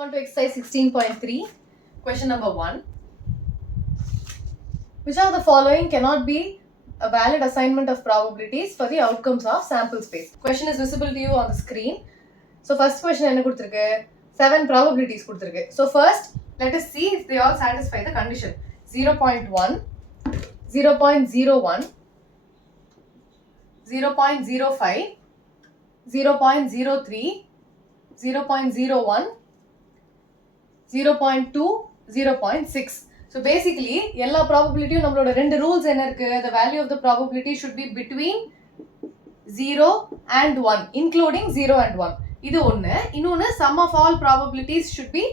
on to exercise 16.3, question number 1. Which of the following cannot be a valid assignment of probabilities for the outcomes of sample space? Question is visible to you on the screen. So first question enna kuduthirukku 7 probabilities kuduthirukku. So first let us see if they all satisfy the condition. 0.1, 0.01, 0.05, 0.03, 0.01, 0.2, 0.6. So basically எல்லா probabilityயும் நம்மளோட ரெண்டு rules என்ன இருக்கு? The value of the probability should be between 0 and 1 including 0 and 1. இது ஒன்னு. இன்னொன்னு sum of all probabilities should be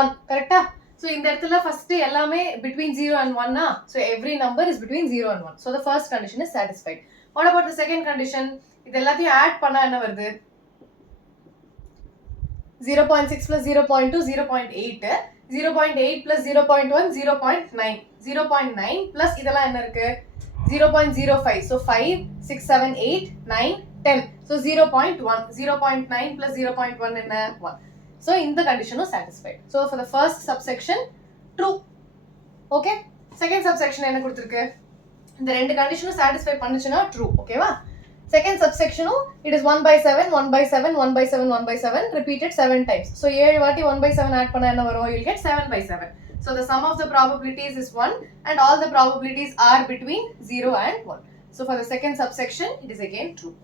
1. கரெக்ட்டா? So இந்த இடத்துல first எல்லாமே between 0 and 1 னா? So every number is between 0 and 1. So the first condition is satisfied. What about the second condition? இது எல்லாத்தையும் add பண்ணா என்ன வருது? 0.6 plus 0.2, 0.8, 0.8 plus 0.1, 0.9, 0.9 plus இதெல்லாம் என்ன இருக்கு? 0.05, so 5, 6, 7, 8, 9, 10, so 0.1, 0.9 plus 0.1 என்ன? 1. So இந்த condition is satisfied. So for the first subsection, true. Okay? Second subsection என்ன கொடுத்திருக்கு? இந்த ரெண்டு condition satisfy பண்ணுச்சுனா true. Okay வா? Second subsection, it is 1 by 7, 1 by 7, 1 by 7, 1 by 7 repeated 7 times. So 7 வாட்டி 1 by 7 add பண்ணா என்ன வரும்? You'll get 7 by 7. So the sum of the probabilities is 1 and all the probabilities are between 0 and 1. So for the second subsection, it is again true.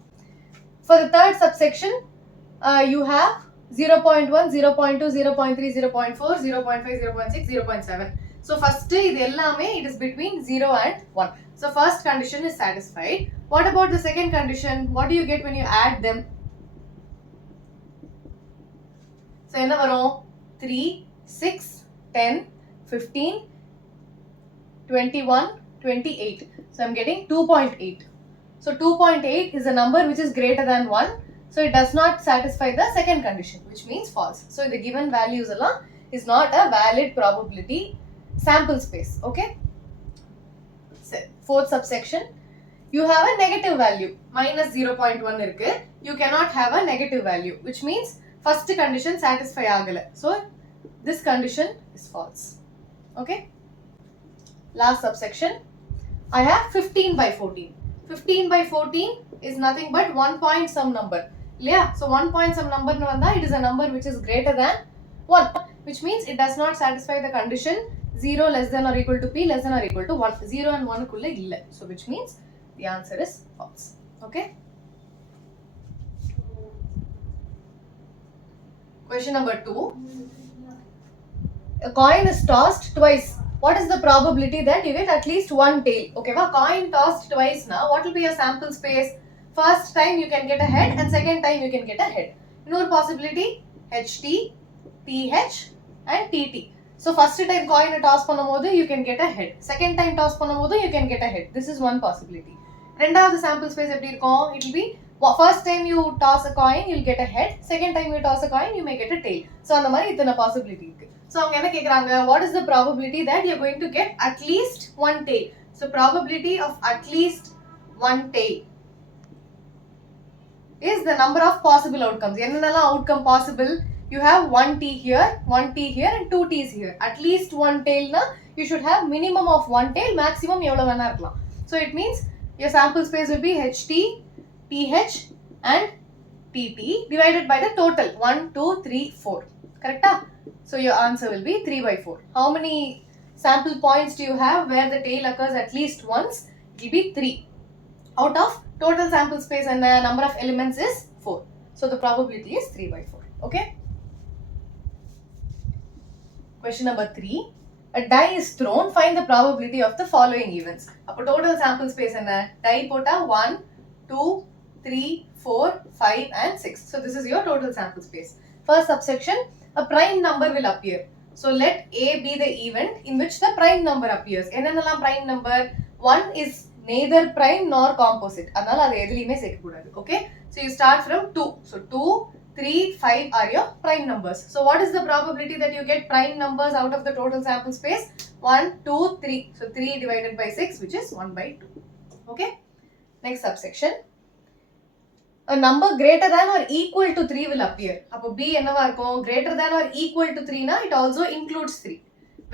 For the third subsection, you have 0.1, 0.2, 0.3, 0.4, 0.5, 0.6, 0.7. So first இது எல்லாமே it is between 0 and 1. So first condition is satisfied. What about the second condition? What do you get when you add them? So என்ன வரும்? 3, 6, 10, 15, 21, 28. So I'm getting 2.8. So 2.8 is a number which is greater than 1. So it does not satisfy the second condition, which means false. So the given values alone is not a valid probability sample space. Okay? So, fourth subsection, you have a negative value, minus 0.1 irukku. You cannot have a negative value, which means first condition satisfy agala. So this condition is false. Okay? Last subsection, I have 15 by 14. 15 by 14 is nothing but 1 point some number. Yeah, so 1 point some number nu vanda, it is a number which is greater than 1, which means it does not satisfy the condition 0 less than or equal to p less than or equal to 1. 0 and 1 kulla illa. So which means the answer is false. Okay? Question number 2. A coin is tossed twice. What is the probability that you get at least one tail? Okay, well, coin tossed twice now. What will be your sample space? First time you can get a head and second time you can get a head. No possibility, HT, TH and TT. So first time coin toss பண்ணும்போது you can get a head. Second time toss பண்ணும்போது you can get a head. This is one possibility. ரெண்டாவது sample space எப்படி இருக்கும்? It will be first time you toss a coin you'll get a head. Second time you toss a coin you may get a tail. So அந்த மாதிரி இத்தனை possibility இருக்கு. So அவங்க என்ன கேக்குறாங்க? What is the probability that you're going to get at least one tail? So probability of at least one tail is the number of possible outcomes. என்னென்னலாம் outcome possible? You have 1 t here, 1 t here and 2 t's here. At least one tail na you should have minimum of one tail, maximum எவ்வளவு வேணா இருக்கலாம். So it means your sample space will be ht, th and tt divided by the total 1, 2, 3, 4. Correct? So your answer will be 3 by 4. How many sample points do you have where the tail occurs at least once? It will be 3. Out of total sample space and the number of elements is 4. So the probability is 3 by 4. Okay? Question number 3. A die is thrown. Find the probability of the following events. அப்போ total sample space என்ன? Die போட்டா 1, 2, 3, 4, 5 and 6. So this is your total sample space. First subsection, a prime number will appear. So let A be the event in which the prime number appears. என்னென்னலாம் prime number? 1 is neither prime nor composite. அதனால அது எதுலயுமே சேர்க்க கூடாது. Okay? So you start from 2. So 2, 3, 5 are your prime numbers. So what is the probability that you get prime numbers out of the total sample space? 1, 2, 3. So 3 divided by 6 which is 1 by 2. Okay? Next subsection. a number greater than or equal to 3 will appear. அப்போ b என்னவா இருக்கும்? Greater than or equal to 3 na it also includes 3.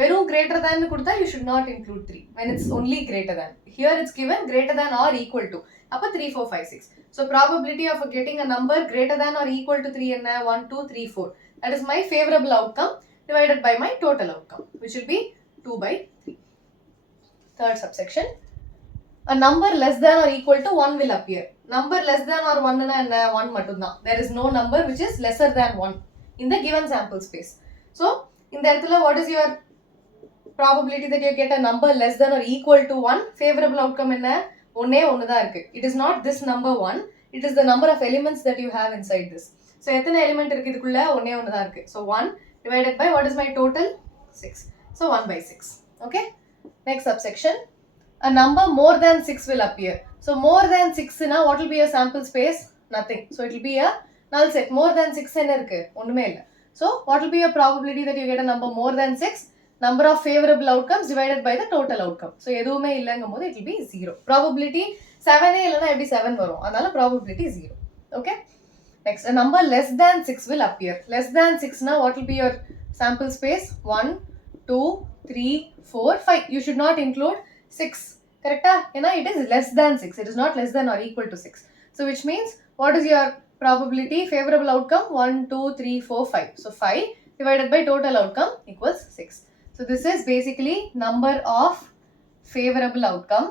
வெறும் greater than கொடுத்தா you should not include 3 when it's only greater than. Here it's given greater than or equal to. அப்போ 3, 4, 5, 6. So probability of getting a number greater than or equal to 3 என்ன? 1, 2, 3, 4. That is my favorable outcome divided by my total outcome, which will be 2 by 3. Third subsection. A number less than or equal to 1 will appear. Number less than or 1 na enna? 1 mattumda. There is no number which is lesser than 1 in the given sample space. So, in the edathila what is your probability that you get a number less than or equal to 1? Favorable outcome enna? Onne onnu da irukku. It is not this number 1. It is the number of elements that you have inside this. So, எத்தனை element இருக்கு இதுக்குள்ள? ஒண்ணே ஒண்ணு தான் இருக்கு. So, 1 divided by what is my total? 6. So, 1 by 6. Okay? Next subsection. A number more than 6 will appear. So more than 6 na what will be your sample space? Nothing. So it will be a null set. More than 6 enna irukku? Onnume illa. So what will be your probability that you get a number more than 6? Number of favorable outcomes divided by the total outcome. So eduvume illangumbodu it will be 0. Probability 7 illana eppadi 7 varum. Adala probability 0. Okay? Next, a number less than 6 will appear. Less than 6 na what will be your sample space? 1, 2, 3, 4, 5. You should not include 6. Correct? It is less than 6. It is not less than or equal to 6. So which means what is your probability? Favorable outcome 1, 2, 3, 4, 5. So 5 divided by total outcome equals 6. So this is basically number of favorable outcome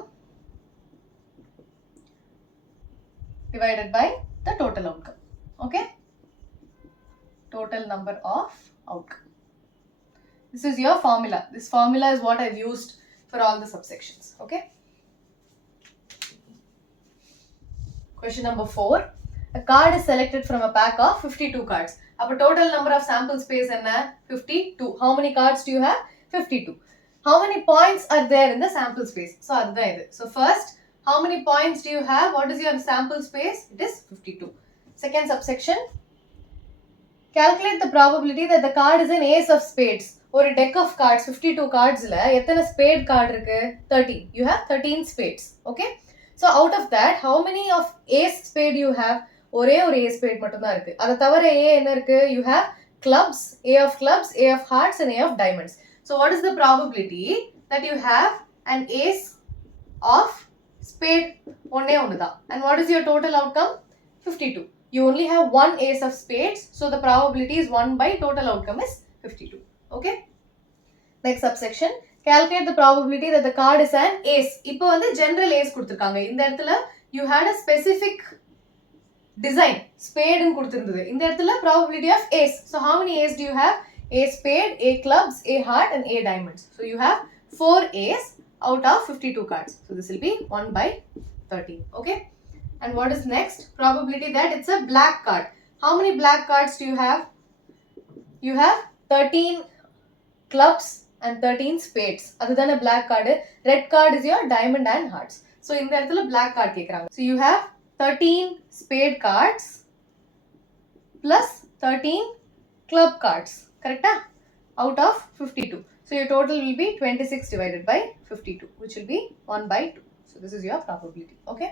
divided by the total outcome. Okay? Total number of outcome. This is your formula. This formula is what I've used for all the subsections. Okay? Question number 4. A card is selected from a pack of 52 cards. Appo total number of sample space enna? 52. How many cards do you have? 52. How many points are there in the sample space? So adha idu. So first, how many points do you have? What is your sample space? It is 52. Second subsection. Calculate the probability that the card is an ace of spades. Or a deck of cards, 52 cards la எத்தனை spade card இருக்கு? 13. You have 13 spades. Okay? So out of that, how many of ace spade you have? ஒரே ஒரு ace spade மட்டும் தான் இருக்கு. அத தவிர a என்ன இருக்கு? You have clubs, a of clubs, a of hearts and a of diamonds. So what is the probability that you have an ace of spade? ஒண்ணே ஒண்ணு தான். And what is your total outcome? 52. You only have one ace of spades, so the probability is 1 by total outcome is 52. Okay? Next subsection. Calculate the probability that the card is an ace. இப்போ வந்து general ace கொடுத்திருக்காங்க. இந்த இடத்துல you had a specific design. Spade ன்னு கொடுத்திருந்தது. இந்த இடத்துல probability of ace. So how many ace do you have? A spade, a clubs, a heart and a diamonds. So you have 4 ace out of 52 cards. So this will be 1 by 13. Okay? And what is next? Probability that it's a black card. How many black cards do you have? You have 13 clubs and 13 spades. அதுதான black card. Red card is your diamond and hearts. So இந்த இடத்துல black card கேக்குறாங்க. So you have 13 spade cards plus 13 club cards. Correct? Out of 52. So your total will be 26 divided by 52, which will be 1 by 2. So this is your probability. Okay?